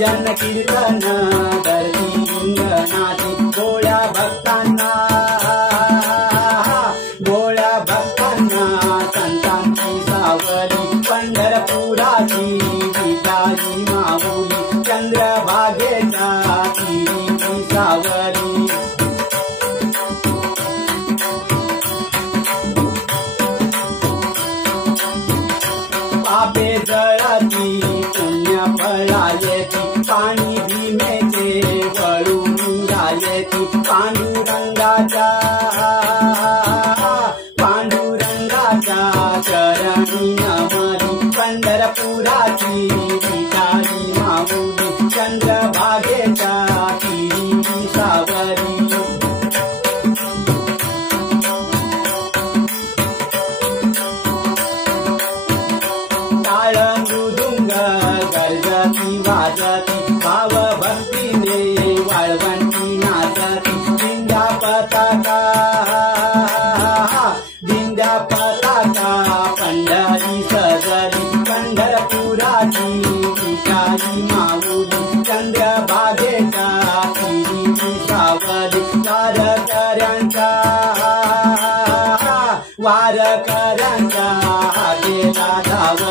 भजन कीर्तन धरती इंगणाची गोळ्या भक्तांना संतांची सावली पंढरपुराची विठाई माऊली चंद्रभागेच्या तीरी सावली पापे जळती पुण्य फळायची पाणी भीमेचे वळून रायची पांडुरंगाच्या चरणी नमली पंढरपुराची विठाई माऊली चंद्रभागेच्या तीरी सावली टाळ मृदुंग गर्जती वाजती भाव भक्तीने वाळवंटी नाचती दिंड्या पताका पंढरी सजली पंढरपुराची विठाई माऊली चंद्रभागेच्या तीरी सावली वारकऱ्यांचा गेला धाव